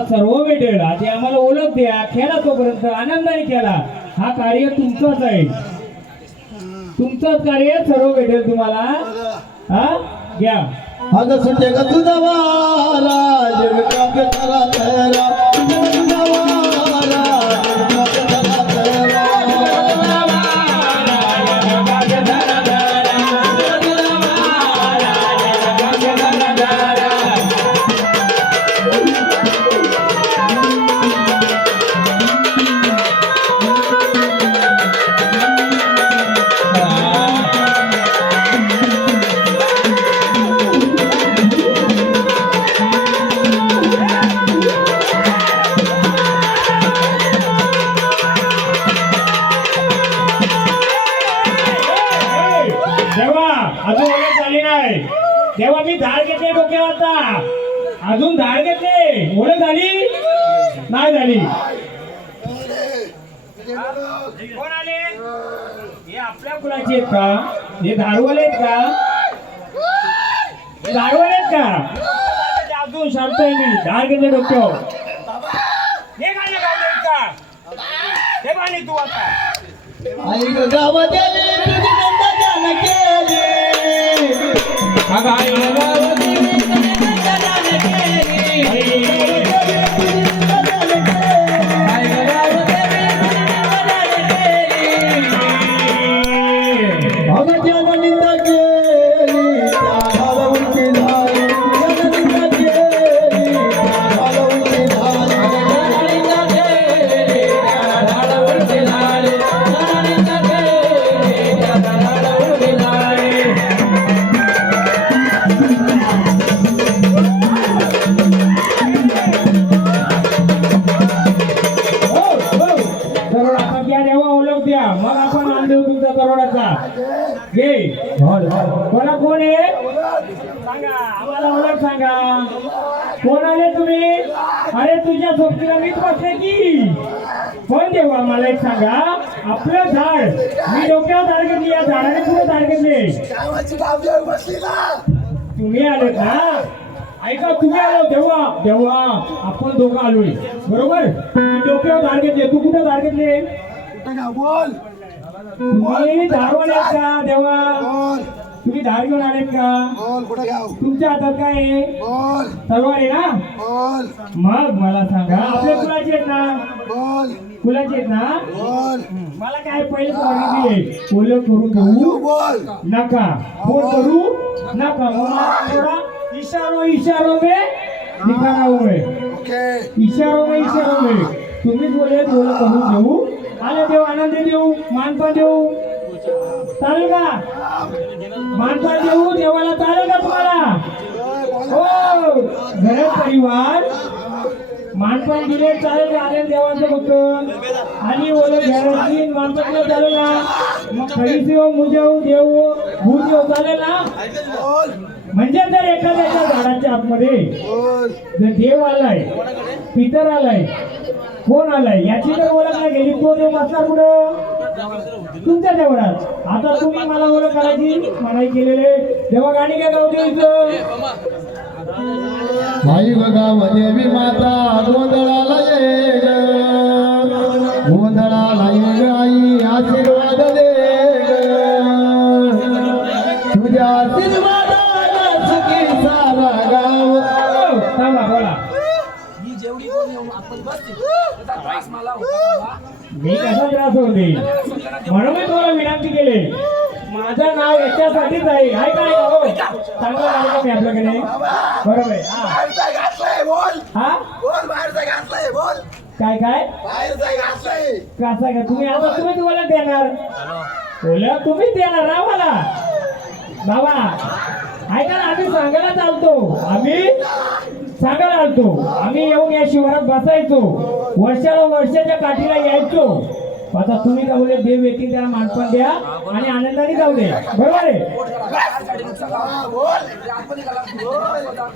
तुम्हाला सर्व भेटेल. आधी आम्हाला ओळख द्या, खेळा तोपर्यंत आनंदाने खेळा. हा कार्य तुमचंच आहे, तुमचंच कार्य, सर्व भेटेल तुम्हाला. हा घ्या. अगं सुटे ग तुझा वारा जग काक झाला तयारा तुझा वारा जग काक झाला तयारा अजून ओळख झाली नाही तेव्हा मी धाड घेतले डोक्यावर. आता अजून धाड घेतले, ओळख झाली नाही झाली. कोण आले? हे आपल्या कुलाचे आहेत का? हे धाडवाले आहेत का? हे धाडवाले आहेत का? अजून शांतय मी. धाड घेतले डोक्यावर. हे गाणं गावलं का? हे गाणी तू आता आई ग गाव गेली तुझी नंदा जान केली अगं आई ग गाव गेली तुझी नंदा जान केली. आई ग गाव गेली तुझी नंदा जान केली. आई ग गाव गेली तुझी नंदा जान केली. भाव जान निंदा केली भाव उंची झाली जान निंदा केली भाव उंची झाली जान निंदा केली भाव उंची झाली. जान निंदा केली भाव उंची झाली. मग आपण आणलो तुमचा करोडाचा घे. कोणा कोण आहे सांगा, आम्हाला ओळख सांगा. कोण आले तुम्ही? अरे तुझ्या सोबतीला मीच बसले की. कोण देऊ आम्हाला एक सांगा. आपलं झाड, मी डोक्यावर झाड घेतली, या झाडाने पुढे झाड घेतले. तुम्ही आलेत ना? ऐका, तुम्ही आलो तेव्हा तेव्हा आपण दोघं आलोय बरोबर. मी डोक्यावर झाड घेतले, तू कुठे झाड घेतले? बोल तुम्ही धारवाले आहेत का देवा? बोल तुम्ही धार घेऊन आलेत का? बोल कुठे घ्याव तुमच्या हातात काय आहे? बोल तलवार आहे ना? बोल मग मला सांगा, आपल्या कुलाचे आहेत ना? बोल कुलाचे आहेत ना? बोल मला काय पहिले सांगितली आहे, ओळख करून घेऊ बोल नका, फोन करू नका. मला थोडा इशारों में दिखाना हुए, ओके इशारों में तुम्हीच बोले ओळख करून घेऊ. आले देऊ, आनंद देऊ, मानपान देऊ, चालेल का? मानपान देऊ देवाला, चालेल का तुम्हाला? हो, घर परिवार मानपान दिले चालेल. आले देवाचं फक्त आणि ओळख घ्यायची मानपान दिलं चालेल ना? मग खरी देव मुजेव देव भूत देव चालेल ना? म्हणजे जर एखाद्याच्या झाडाच्या आतमध्ये जर देव आलाय, पितर आलाय, कोण आलाय याची जर ओळख नाही गेली, तो देव बसणार कुठं? तुमच्या देवळात. आता तुम्ही मला ओळख करायची मनाई केलेले तेव्हा गाणी काय गाव द्यायचं? भाई बघा देवी माता गोंधळाला ये ग, गोंधळाला ये ग आई, आशीर्वाद दे ग, तुझ्या आशीर्वादाला सुखी सारा गाव. सांगा बोला. मी कसा त्रास होते म्हणून मी तुम्हाला विनंती केली. माझं नाव याच्यासाठीच आहे. काय काय हो चांगलं लागलं का मी आपल्याकडे? बरोबर आहे. हा काय काय कसं आहे का? तुम्ही आता तुम्हीच ओळख देणार, ओळख तुम्हीच देणार ना मला बाबा. ऐका ना, आम्ही सांगायला चालतो, आम्ही सांगायला आलतो, आम्ही येऊन या शिवारात बसायचो, वर्षाला वर्षाच्या काठीला यायचो. आता तुम्ही जाऊ दे, देव येतील त्याला मानपान द्या आणि आनंदाने जाऊ दे, बरोबर आहे?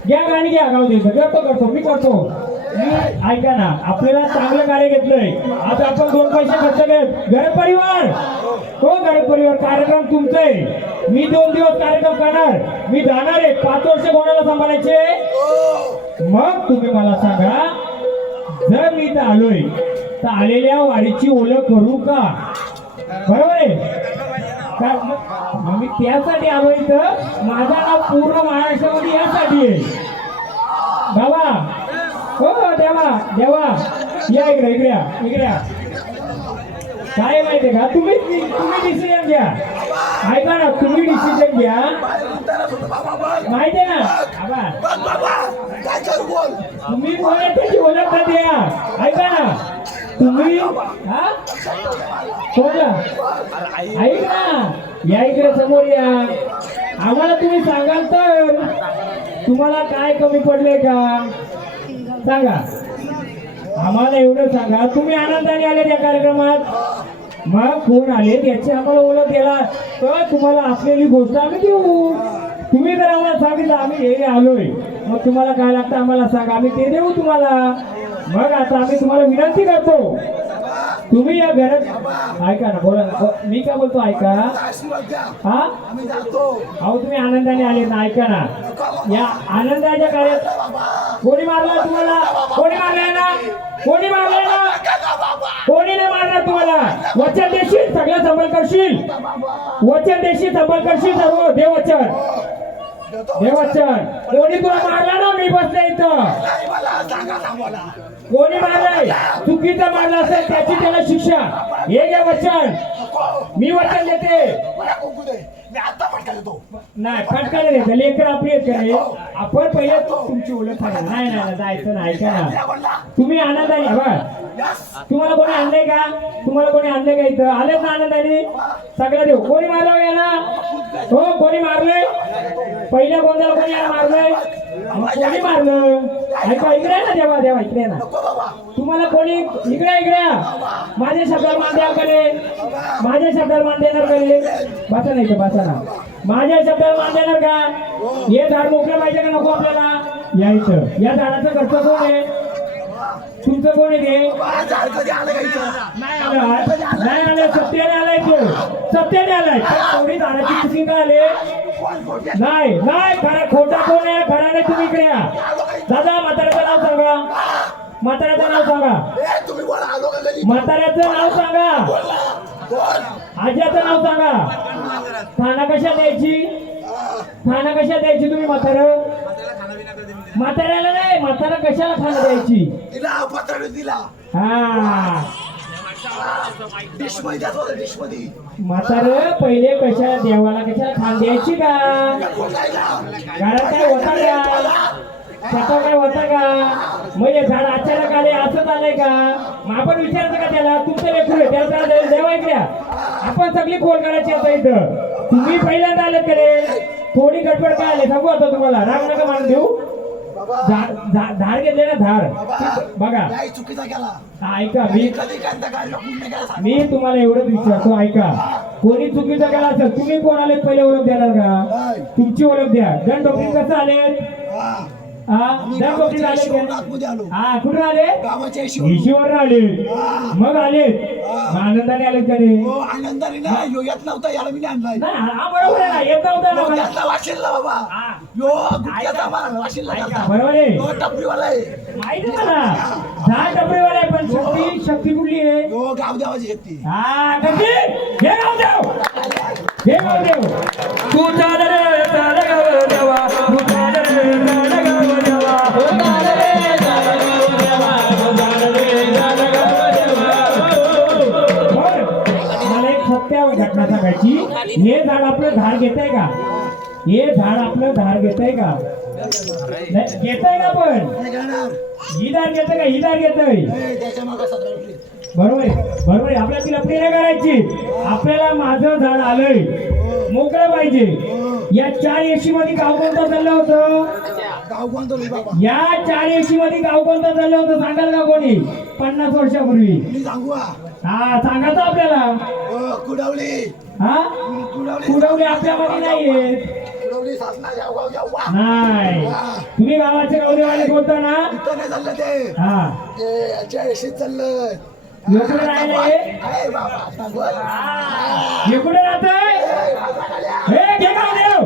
घ्या गाणी घ्या, गाऊ दे. करतो मी करतो. ऐका ना, आपल्याला चांगलं कार्य घेतलंय. आता आपण 2 पैसे खर्च केले. घर परिवार हो, घर परिवार कार्यक्रम तुमचा आहे. मी 2 दिवस कार्यक्रम करणार, मी जाणार आहे. 5 वर्ष कोणाला सांभाळायचे? मग तुम्ही मला सांगा, जर मी इथं आलोय तर आलेल्या वारीची ओळख करू का? बरोबर आहे का? मग मी त्यासाठी आलो इथं. माझा नाव पूर्ण महाराष्ट्रामध्ये यासाठी आहे बाबा. हो देवा देवा या इकडे इकडे या, इकडे या. काय माहितीये का, तुम्ही डिसिजन घ्या. ऐका ना, तुम्ही डिसिजन घ्या. माहितीये ना बाबा, तुम्ही कोणा त्याची ओळख का द्या. ऐका ना तुम्ही हा कोणा ऐक ना, या इकडे समोर या. आम्हाला तुम्ही सांगाल तर तुम्हाला काय कमी पडले का सांगा. आम्हाला एवढं सांगा, तुम्ही आनंदाने आले त्या कार्यक्रमात. मग कोण आले याची आम्हाला ओळख द्यायला तर तुम्हाला असलेली गोष्ट आम्ही देऊ. तुम्ही जर आम्हाला सांगितलं आम्ही हे आलोय, मग तुम्हाला काय लागतं आम्हाला सांगा, आम्ही ते देऊ तुम्हाला. मग आता आम्ही तुम्हाला विनंती करतो, तुम्ही या घरात ऐका ना, बोला ना. मी काय बोलतो ऐका. हा अहो तुम्ही आनंदाने आले ना, ऐका ना. या आनंदाच्या कार्यात कोणी मारला तुम्हाला? कोणी मारलाय ना? कोणी मारलाय ना? कोणी नाही मारणार तुम्हाला. वचन देशील सगळं सबल करशील, वचन देशील सबल करशील सर्व. देवचन देवचन. कोणी तुला मारला ना? मी बसले इथं. कोणी मारलंय? चुकीचं मारलं असेल त्याची त्याला शिक्षा. हे घ्या वचन. मी वचन देते. नाही फटकायला देते. लेकर आपली आहेत का रे? आपण पहिले तुमची ओळख करा. नाही नाही जायचं नाही. ऐका ना, तुम्ही आनंदाने बघा. तुम्हाला कोणी आणलंय का? तुम्हाला कोणी आणलंय का इथं? आलेत ना आनंदाने सगळं देऊ. कोणी मारलं याला? हो कोणी मारलंय? पहिल्या गोंधळाला कोणी मारलंय? कोणी मारलं? ऐका इकडे ना देवा देवा इकडे ना. तुम्हाला कोणी इकडे इकडे माझ्या शब्दाला मान द्या करे. माझ्या शब्दाला मान देणार करे. बसा नाही का बसा ना. माझ्या शब्दाला मान देणार का? हे झाड मोकळं पाहिजे का नको आपल्याला? यायचं. या झाडाचं घरचं कोण आहे? तुमचं कोण आहे ते? नाही आलं. सत्याने आलाय तो. सत्याने आलाय. थोडी झाडाची चुकी का आले? नाही नाही खरा खोटा कोण आहे? खरा नाही. तुम्ही इकडे या. दादा म्हाताऱ्याचं नाव सांगा. म्हाताऱ्याचं नाव सांगा. म्हाताऱ्याचं नाव सांगा. आज्याचं नाव सांगा. खाना कशा द्यायची? खाना कशा द्यायची तुम्ही म्हातारं? म्हाताऱ्याला नाही. म्हातारा कशाला खाना द्यायची? हा म्हातारं पहिले कशाला देवाला कशाला खान द्यायची का? घरात काय होता का? स्वतः काय होता का? म्हणजे झाड अचानक आले असंच आलंय का? मग आपण विचारतो का त्याला? तुमचं लेकरू आहे त्याला देवा ऐकल्या. आपण सगळी खोल करायची आता इथं. तुम्ही पहिल्यांदा आले करे. थोडी गडबड काय आले सांगू आता तुम्हाला. राग नका मान देऊ. धार घेतले ना धार बघा. ऐका मी तुम्हाला एवढंच विचारतो. ऐका कोणी चुकीचा केला असेल तुम्ही कोण आले पहिले ओळख देणार का? तुमची ओळख द्या. दंड डोक्री कसं आले? दंड डोक्री आले. हा कुठे आले? हिशीवर आले. मग आले आनंदाने आले का रे? नव्हता याला मी आणलाय. बरोबर आहे ना. येत नव्हता वाशिल्ला बाबा. बरोबर आहे. टपरीवाला आहे. माहिती मला. दहा टपरीवाला आहे पण शक्ती कुठली आहे? गाव देवाची शक्ती. हा कशी? हे गावदेव. हे गावदेव. तू चाल रे चाल गाव देवा. तू चाल रे चाल गाव देवा. तू चाल रे चाल गाव देवा. तू चाल रे चाल गाव देवा. मला एक सत्य घटना सांगायची. हे झाड आपलं धार घेतंय का? हे झाड आपलं धार घेतंय का? घेतंय का? पण ही धार घेतंय का? ही धार घेतंय. बरोबर आहे. बरोबर आहे. आपल्याला ती लपडी नाही करायची. आपल्याला माझं झाड आलंय मोकळं पाहिजे. या 480 मध्ये गाव कोणतं चाललं होतं? या 480 मध्ये गाव कोणतं चाललं होतं सांगाल का कोणी? 50 वर्षापूर्वी. हा सांगायचं आपल्याला. हा कुडवली आपल्यामध्ये नाहीये. नाही तुम्ही गावाचे गावदेवाले बोलता ना. हा कुठे राहिले? हे कुठे राहतंय? हे घे गावदेव.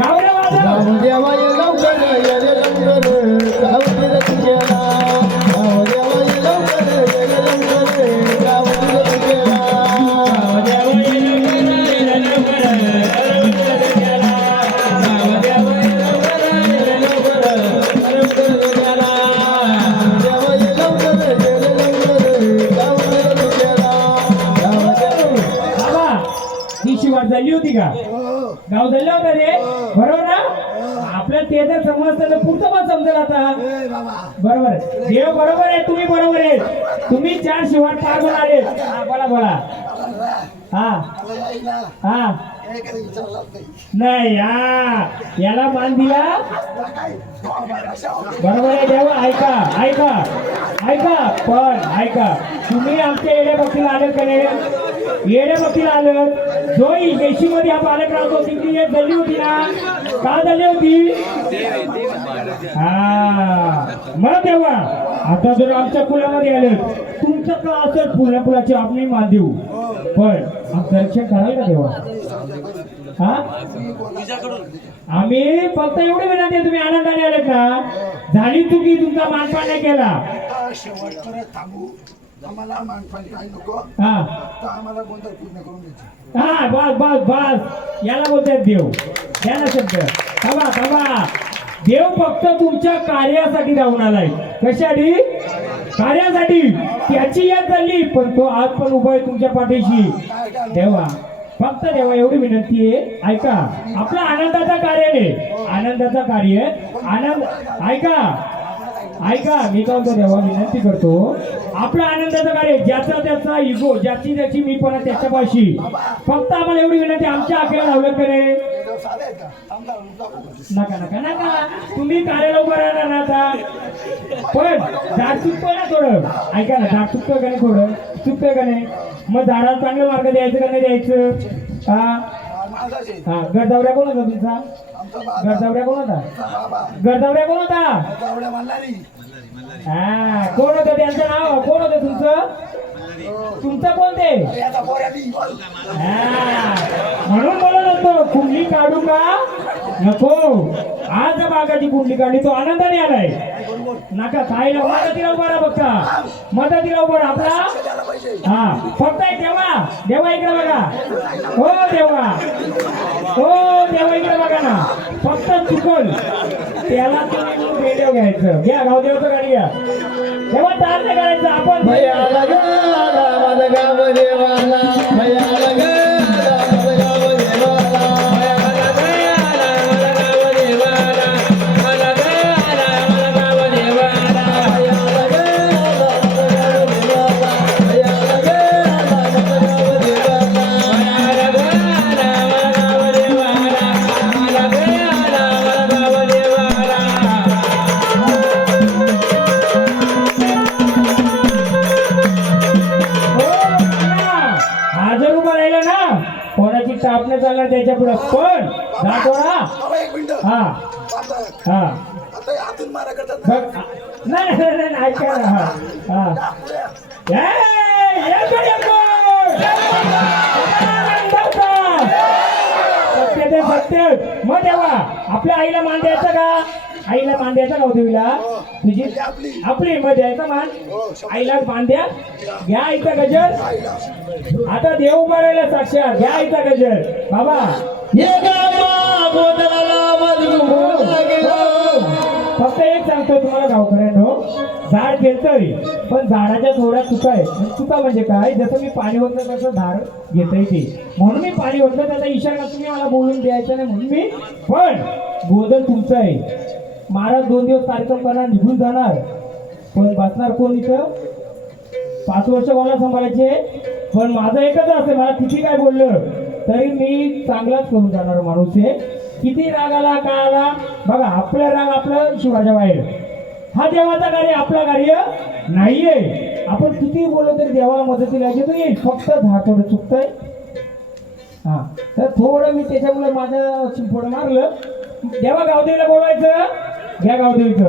गावदेव देवा ये लवकर ये रे लवकर गाव ती शिवार झाली होती का गाव झालं होतं रे बरोबर ना आपल्या ते जर समजतं तर पुढचं पण समजेल आता बरोबर आहे. देव बरोबर आहे तुम्ही बरोबर आहे तुम्ही 4 शिवार पार होऊन आले हा, बोला बोला हा हा नाही हा याला मान दिला बरोबर आहे देव ऐका ऐका ऐका पण ऐका तुम्ही आमच्या येड्या बघतील आलं का नाही येड्या बघतील आलं जो देशीमध्ये हा पालक राहतो तिथली एक झाली होती ना का झाली होती हा मला तेव्हा आता जर आमच्या कुलामध्ये आलं तुमचं का असं फुलाची आपण मान देऊ पण आमचं रक्षण कराल का तेव्हा हा आम्ही फक्त एवढी विनंती आहे तुम्ही आनंदाने आलेत ना झाली चुकी तुमचा मानपान नाही केला शेवटपर्यंत थांबू आम्हाला मानपान काही नको हा तर आम्हाला गोंधळ पूर्ण करून द्यायची हा बस बस बस याला बोलतात देव द्या ना शब्द थांबा थांबा देव फक्त तुमच्या कार्यासाठी जाऊन आलाय कशासाठी कार्यासाठी त्याची याद झाली पण तो आज पण उभा आहे तुमच्या पाठीशी देवा फक्त देवा एवढी विनंती आहे ऐका आपला आनंदाचा कार्य नाही आनंदाचा कार्य आनंद ऐका ऐका मी काय म्हणतो देवा विनंती करतो आपला आनंदाचं कार्य ज्याचा त्याचा इगो ज्याची त्याची मी पण त्याच्यापाशी फक्त आम्हाला एवढी विनंती आमच्या आखेला लावलं करे नका नका नका तुम्ही कार्याला उभं राहणार ना आता पण झाड चुकतोय ना थोडं ऐका ना झाड चुकतोय का नाही थोडं चुकतोय का नाही मग झाडाला चांगलं मार्ग द्यायचं का नाही द्यायचं हा गरदावऱ्या कोण होता तुमचा गरदावऱ्या कोण होता गरदावऱ्या कोण होता हा कोण होतं त्यांचं नाव कोण होतं तुमचं कोणते म्हणून बोलत होतो कुंडली काढू का नको आज बागाची कुंडली काढली तो आनंदाने आलाय नका खायला मदतीला उभा राहा फक्त मदतीला उभा राहा आपला हा फक्त देवा देवा इकडे बघा हो देवा हो देवा इकडे बघा ना फक्त चुकल त्याला तुम्ही व्हिडिओ घ्यायचं घ्या गावदेवाचं गाडी घ्या तेव्हा तार नाही करायचं आपण भैयाला ग माझा गाव देवाला भैयाला ग माझा गाव देवाला भैयाला ग माझा गाव देवाला मला ग माझा गाव देवाला भैयाला ग भैयाला ग माझा गाव देवाला भैयाला ग माझा गाव देवाला मला ग माझा गाव देवाला हजर उभा राहिला ना कोणाची टाप नाही चालणार त्याच्या पुढे पण जा थोडा एक मिनिट हा हा आता हातून मारा करतात बघ नाही नाही नाही नाही, ऐका ना हा हा ए, येतो, येतो. सत्य ते सत्य मग तेव्हा आपल्या आईला मान द्यायचा का आईला मान द्यायचा का देवीला तुझी आपली मग द्यायचा मान आईला मान द्या घ्या आईचा गजर आता देव उभा राहिला साक्षात घ्या आईचा गजर बाबा ये गावा गोदराला मधुर गेला फक्त एक सांगतो तुम्हाला गावकऱ्यांनो झाड घेतोय पण झाडाच्या थोड्या चुका आहे चुका म्हणजे काय जसं मी पाणी होतं तसं झाड घेतय ते म्हणून मी पाणी होतं त्याचा इशारा तुम्ही मला बोलून द्यायचा नाही म्हणून मी पण गोदर तुमचं आहे महाराज 2 दिवस कार्यक्रम करणार निघून जाणार पण बसणार कोण इथं 5 वर्ष मला सांभाळायचे पण माझं एकच असं मला किती काय बोललं तरी मी चांगलाच करून जाणार माणूस आहे किती राग आला का आला बघा आपलं राग आपलं शिवाच्या बाहेर हा देवाचा कार्य आपला कार्य नाहीये आपण किती बोललो तरी देवाला मदतीला येतो येईल फक्त झाड थोडं चुकतंय हा तर थोडं मी त्याच्यामुळे माझं थोडं मारलं देवा गावदेवीला बोलवायचं घ्या गावदेवीचं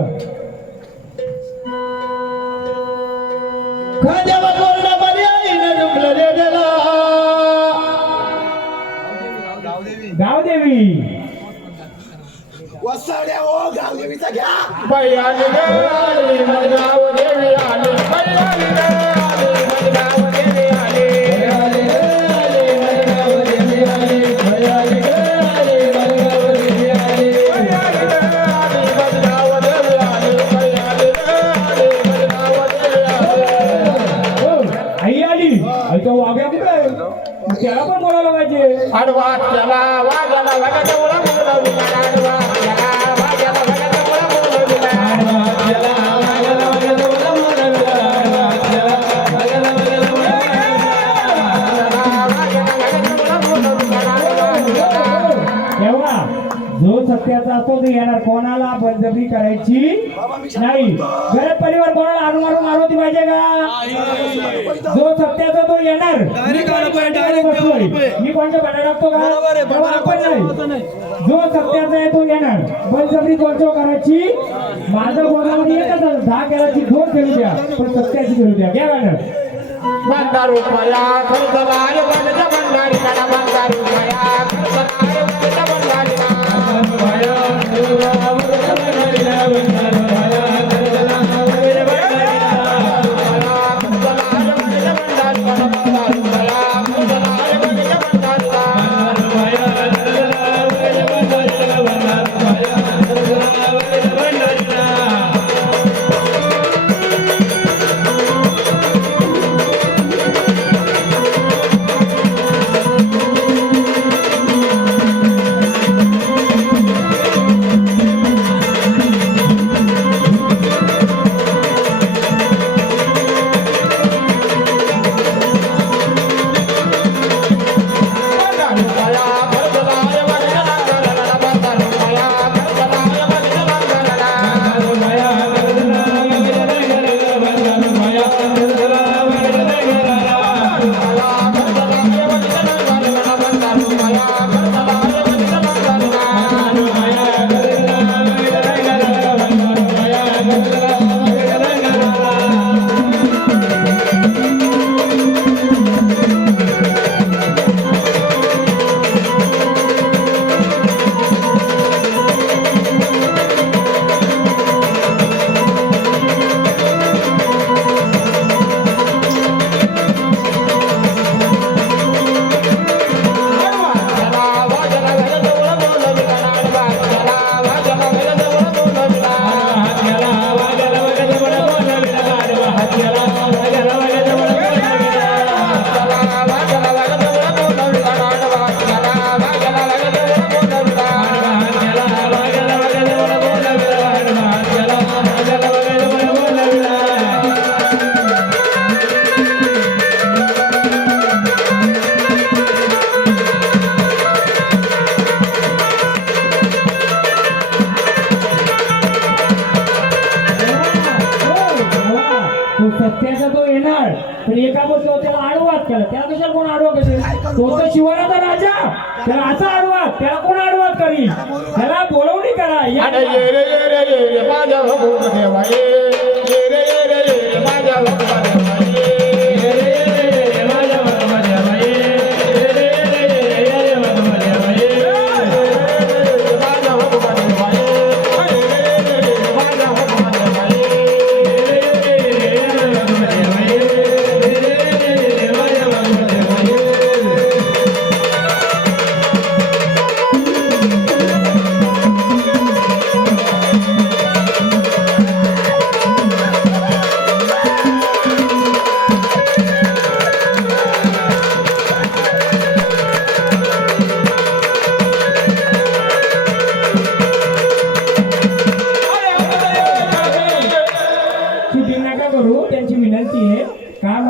खांद्यावर कोरडा पर्यायीनं झुकलं रे देला गावदेवी वसाड्या ओ गावदेवीचा घ्या बैयाने ग आली माझ्या गावदेवी आली बैयाने ग आली माझ्या गावदेवी आली बैयाने ग आली माझ्या गावदेवी आली बैयाने ग आली माझ्या गावदेवी आली बैयाने ग आली माझ्या गावदेवी आली बैयाने ग आली माझ्या गावदेवी आली हो आई आली आई तो वाघ्या कुठे आहे? मग त्याला पण बोलायला पाहिजे आडवा त्याला वाघाला वाघाजवळ बोलविला आडवा त्याला वाघाला वाघाजवळ बोलविला आडवा त्याला वाघाला वाघाजवळ बोलविला आडवा त्याला वाघाला वाघाजवळ तेव्हा जो सत्याचा असतो तो येणार, कोणाला बळजबरी करायची नाही. घरात परिवार कोणाला आणून मारवती पाहिजे का? जो सत्याचा तो येणार. मी कोणत्या भांडा टाकतो का? तेव्हा आपण नाही. जो सत्याचा आहे तो येणार. बळजबरी कोणत्या करायची? माझं बोलण्यामध्ये एकच आहे, 10 केलाची 2 खेळू द्या, पण सत्याची खेळू द्या. घ्या गाणं. बंदा रुपया खर्चला रे बंदा बंदारी काढा बंदा रुपया खर्चला रे बंदा बंदारी सत्याचा तो येणार, पण एका बसलो त्याला आडवात केला. त्याला कशाला कोण आडवा करेल? तो तर शिवराचा राजा, त्याला असा आडवात, त्याला कोण आडवात करील? त्याला बोलवणी करा. अरे ये रे माझ्या भगवत देवा ये